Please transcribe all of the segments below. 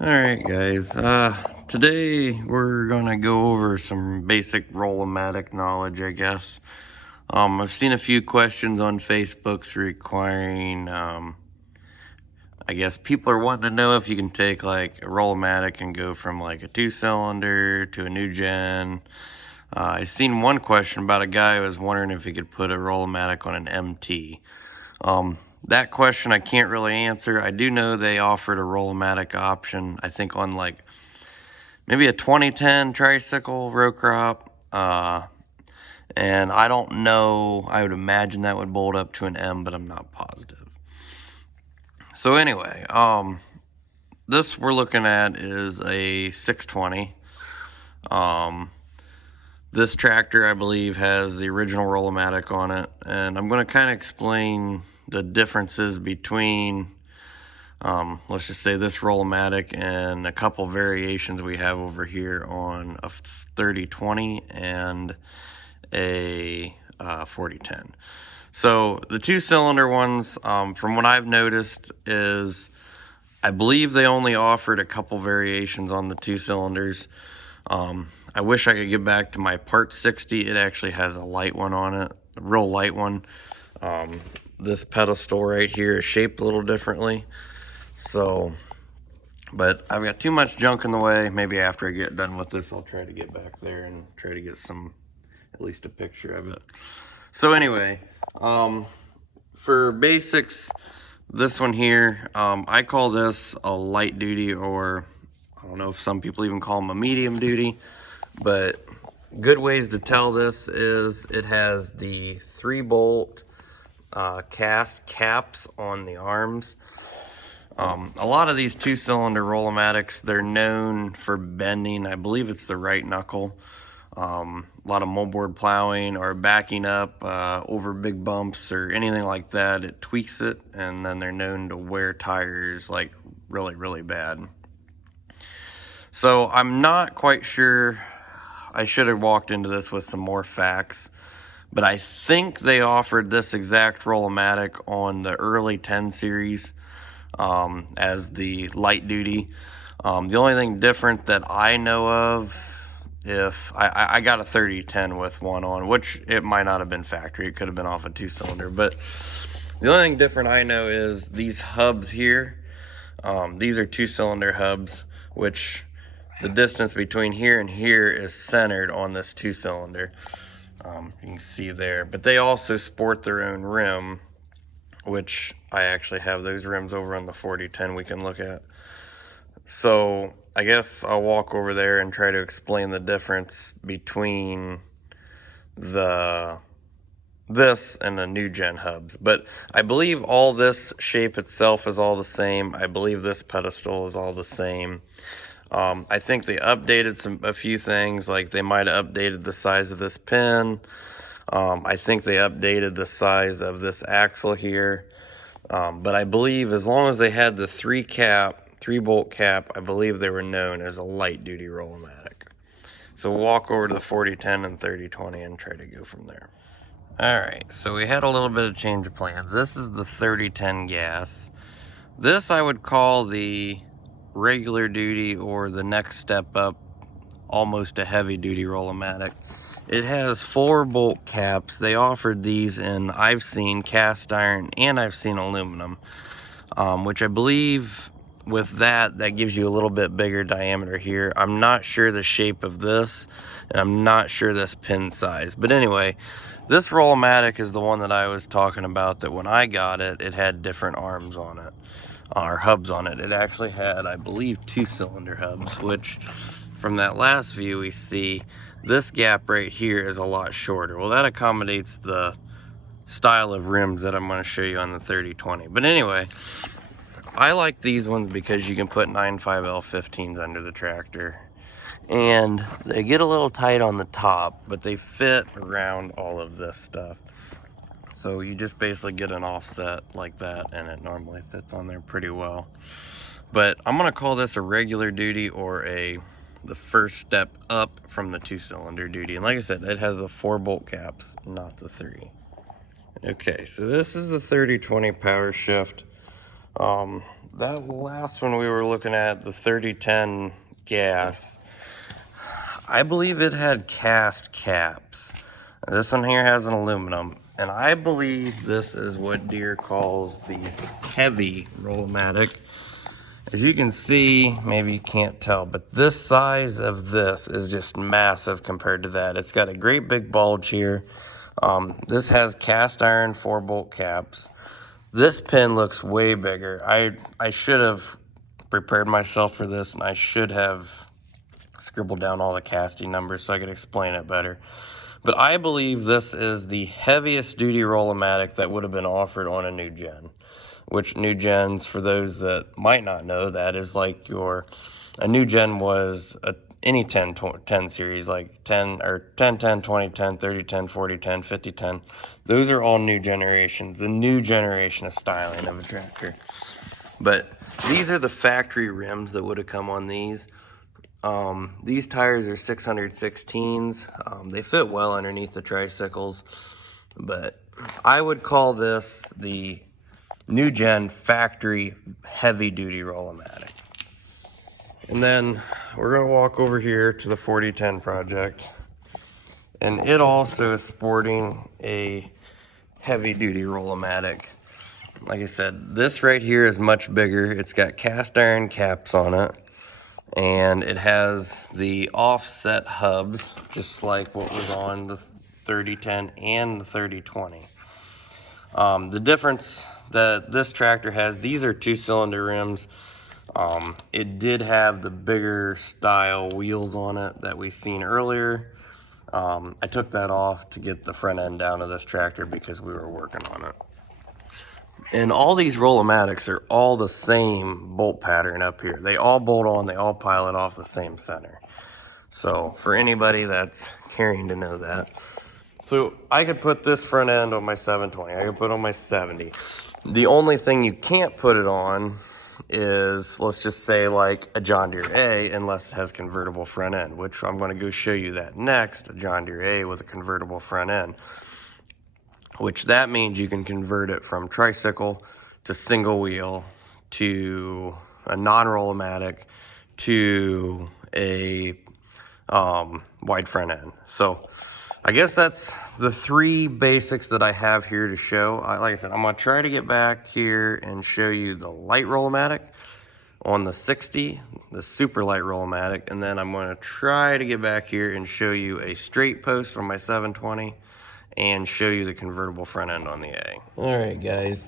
Alright guys, today we're gonna go over some basic roll-o-matic knowledge, I guess. I've seen a few questions on Facebooks requiring, I guess people are wanting to know if you can take like a roll-o-matic and go from like a 2-cylinder to a new gen. I've seen one question about a guy who was wondering if he could put a roll-o-matic on an MT. That question I can't really answer. I do know they offered a roll-o-matic option, I think on like maybe a 2010 tricycle row crop. And I don't know, I would imagine that would bolt up to an M, but I'm not positive. So anyway, this we're looking at is a 620. This tractor, I believe, has the original roll-o-matic on it, and I'm going to kind of explain the differences between, let's just say, this roll-o-matic and a couple variations we have over here on a 3020 and a 4010. So the 2-cylinder ones, from what I've noticed, is I believe they only offered a couple variations on the 2-cylinders. I wish I could get back to my Part 60. It actually has a light one on it, a real light one. This pedestal right here is shaped a little differently. So, but I've got too much junk in the way. Maybe after I get done with this, I'll try to get back there and try to get at least a picture of it. So anyway, for basics, this one here, I call this a light duty, or I don't know if some people even call them a medium duty, but good ways to tell this is it has the 3-bolt cast caps on the arms. A lot of these 2-cylinder roll-o-matics, they're known for bending. I believe it's the right knuckle. A lot of moldboard plowing or backing up over big bumps or anything like that, it tweaks it, and then they're known to wear tires like really, really bad. So I'm not quite sure. I should have walked into this with some more facts, but I think they offered this exact roll-o-matic on the early 10 series as the light duty. The only thing different that I know of, if I got a 3010 with one on, which it might not have been factory, it could have been off a 2-cylinder, but the only thing different I know is these hubs here. These are 2-cylinder hubs, which the distance between here and here is centered on this 2-cylinder. You can see there, but they also sport their own rim, which I actually have those rims over on the 4010 we can look at. So I guess I'll walk over there and try to explain the difference between this and the new gen hubs. But I believe all this shape itself is all the same. I believe this pedestal is all the same. I think they updated a few things, like they might have updated the size of this pin. I think they updated the size of this axle here. But I believe as long as they had the 3-bolt cap, I believe they were known as a light duty roll-o-matic. So we'll walk over to the 4010 and 3020 and try to go from there. Alright, so we had a little bit of change of plans. This is the 3010 gas. This I would call the regular duty, or the next step up, almost a heavy duty roll-o-matic. It has 4-bolt caps. They offered these in, I've seen cast iron and I've seen aluminum, which I believe with that gives you a little bit bigger diameter here. I'm not sure the shape of this, and I'm not sure this pin size. But anyway, this roll-o-matic is the one that I was talking about, that when I got it, it had different arms on it, or hubs on it. It actually had, I believe, 2-cylinder hubs, which from that last view we see this gap right here is a lot shorter. Well, that accommodates the style of rims that I'm going to show you on the 3020. But anyway, I like these ones because you can put 9.5L15s under the tractor, and they get a little tight on the top, but they fit around all of this stuff. So you just basically get an offset like that, and it normally fits on there pretty well. But I'm going to call this a regular duty, or the first step up from the 2-cylinder duty. And like I said, it has the 4-bolt caps, not the 3. Okay, so this is the 3020 power shift. that last one we were looking at, the 3010 gas, I believe it had cast caps. This one here has an aluminum, and I believe this is what Deere calls the heavy roll-o-matic. As you can see, maybe you can't tell, but this size of this is just massive compared to that. It's got a great big bulge here. This has cast iron 4-bolt caps. This pin looks way bigger. I should have prepared myself for this, and I should have scribbled down all the casting numbers so I could explain it better. But I believe this is the heaviest duty roll-o-matic that would have been offered on a new gen. Which new gens, for those that might not know, that is like a new gen was any 10 series, like 10 or 10, 10, 20, 10, 30, 10, 40, 10, 50, 10. Those are all new generations, the new generation of styling of a tractor. But these are the factory rims that would have come on these. These tires are 616s. They fit well underneath the tricycles, but I would call this the new gen factory heavy duty roll-o-matic. And then we're gonna walk over here to the 4010 project, and it also is sporting a heavy duty roll-o-matic. Like I said, this right here is much bigger. It's got cast iron caps on it, and it has the offset hubs, just like what was on the 3010 and the 3020. The difference that this tractor has, these are 2-cylinder rims. It did have the bigger style wheels on it that we seen earlier. I took that off to get the front end down of this tractor because we were working on it. And all these roll-o-matics are all the same bolt pattern up here. They all bolt on, they all pilot off the same center. So for anybody that's caring to know that. So I could put this front end on my 720. I could put it on my 70. The only thing you can't put it on is, let's just say, like a John Deere A, unless it has convertible front end, which I'm going to go show you that next, a John Deere A with a convertible front end. Which that means you can convert it from tricycle to single wheel to a non-roll-o-matic to a wide front end. So I guess that's the three basics that I have here to show. Like I said, I'm going to try to get back here and show you the light roll-o-matic on the 60, the super light roll-o-matic, and then I'm going to try to get back here and show you a straight post from my 720 and show you the convertible front end on the A. All right, guys.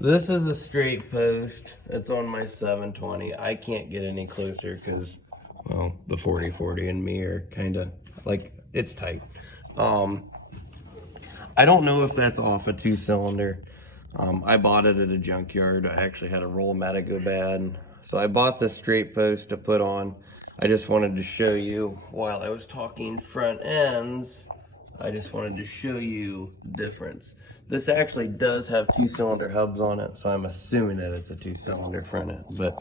This is a straight post. It's on my 720. I can't get any closer because, well, the 4040 and me are kind of like, it's tight. I don't know if that's off a 2-cylinder. I bought it at a junkyard. I actually had a roll-o-matic go bad. So I bought this straight post to put on. I just wanted to show you, while I was talking front ends, I just wanted to show you the difference. This actually does have 2-cylinder hubs on it, so I'm assuming that it's a 2-cylinder front end. But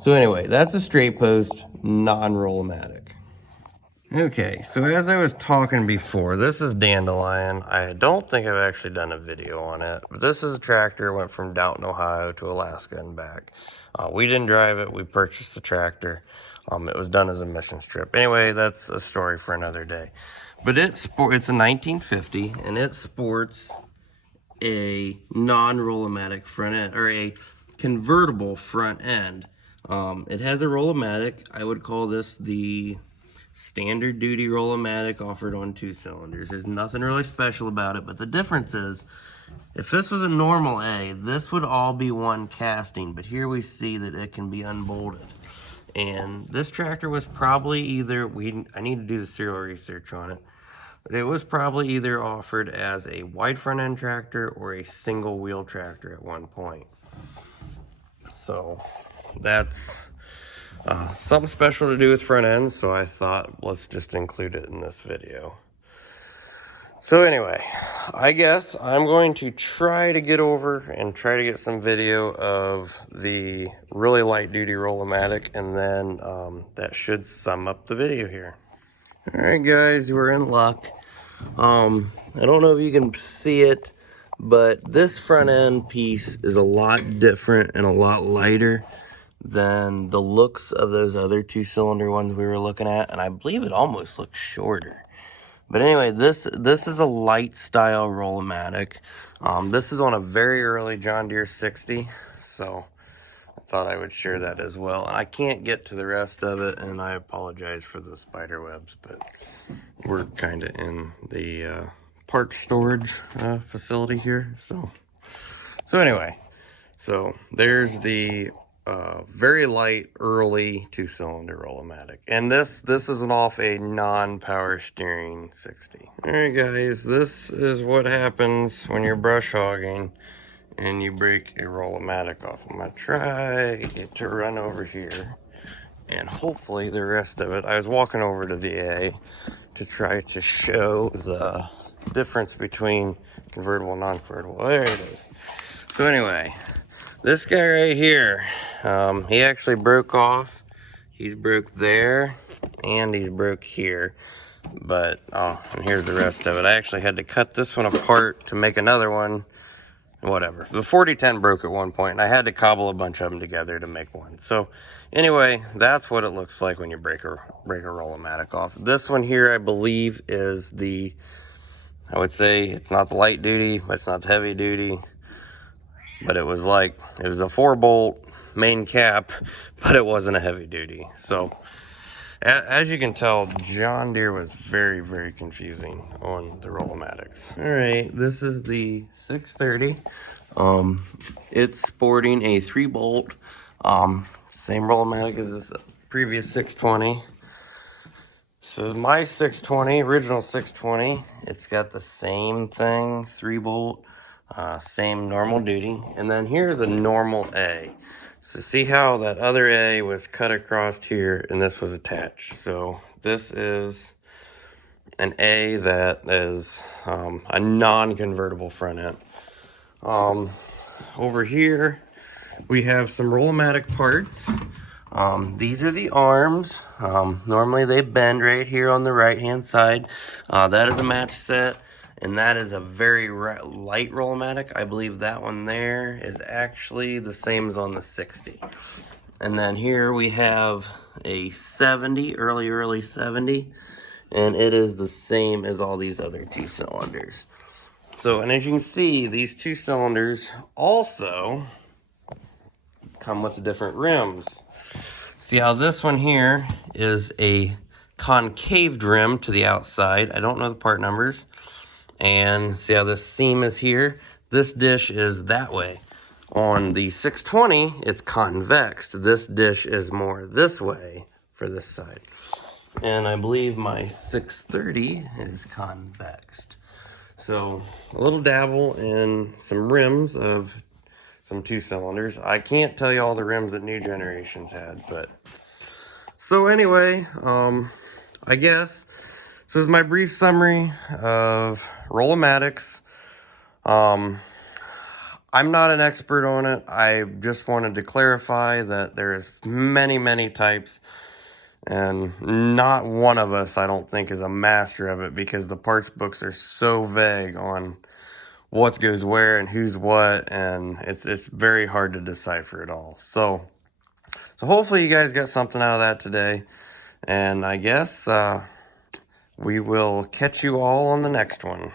so anyway, that's a straight post, non-roll-o-matic. Okay, so as I was talking before, this is Dandelion. I don't think I've actually done a video on it, but this is a tractor. Went from Downton, Ohio to Alaska and back. We didn't drive it. We purchased the tractor. It was done as a missions trip. Anyway, that's a story for another day. But it's a 1950, and it sports a non-roll-o-matic front end, or a convertible front end. It has a roll-o-matic. I would call this the standard duty roll-o-matic offered on 2 cylinders. There's nothing really special about it, but the difference is, if this was a normal A, this would all be one casting, but here we see that it can be unbolted. And this tractor was probably either, I need to do the serial research on it, but it was probably either offered as a wide front end tractor or a single wheel tractor at one point. So that's something special to do with front ends, so I thought let's just include it in this video. So anyway, I guess I'm going to try to get over and try to get some video of the really light duty roll-o-matic, and then that should sum up the video here. All right, guys, we're in luck. I don't know if you can see it. But this front end piece is a lot different and a lot lighter than the looks of those other 2-cylinder ones we were looking at, and I believe it almost looks shorter. But anyway, this is a light style roll-o-matic. This is on a very early John Deere 60, so I thought I would share that as well. And I can't get to the rest of it, and I apologize for the spider webs, but we're kind of in the part storage facility here. So anyway, so there's the very light early 2-cylinder roll-o-matic, and this isn't off a non-power steering 60. All right, guys, this is what happens when you're brush hogging and you break a roll-o-matic off. I'm gonna try it to run over here, and hopefully the rest of it. I was walking over to the A to try to show the difference between convertible and non-convertible. There it is. So anyway, this guy right here, he actually broke off. He's broke there, and he's broke here. But, and here's the rest of it. I actually had to cut this one apart to make another one. Whatever. The 4010 broke at one point, and I had to cobble a bunch of them together to make one. So, anyway, that's what it looks like when you break a roll-o-matic off. This one here, I believe, is the, I would say, it's not the light duty, but it's not the heavy duty. But it was like, it was a 4-bolt main cap, but it wasn't a heavy duty. So, as you can tell, John Deere was very, very confusing on the roll-o-matics. All right, this is the 630. It's sporting a 3-bolt, same roll-o-matic as this previous 620. This is my 620, original 620. It's got the same thing, 3-bolt, same normal duty. And then here's a normal A. So see how that other A was cut across here and this was attached. So this is an A that is a non-convertible front end. Over here we have some roll-o-matic parts. These are the arms. Normally they bend right here on the right hand side. That is a match set. And that is a very light roll-o-matic. I believe that one there is actually the same as on the 60. And then here we have a 70, early 70. And it is the same as all these other 2-cylinders. So, and as you can see, these 2 cylinders also come with different rims. See how this one here is a concaved rim to the outside. I don't know the part numbers. And see how this seam is here? This dish is that way. On the 620, it's convexed. This dish is more this way for this side. And I believe my 630 is convexed. So a little dabble in some rims of some 2-cylinders. I can't tell you all the rims that new generations had, but so anyway, I guess this is my brief summary of roll-o-matics. I'm not an expert on it. I just wanted to clarify that there's many types, and not one of us, I don't think, is a master of it, because the parts books are so vague on what goes where and who's what, and it's very hard to decipher it all. So hopefully you guys got something out of that today, and I guess we will catch you all on the next one.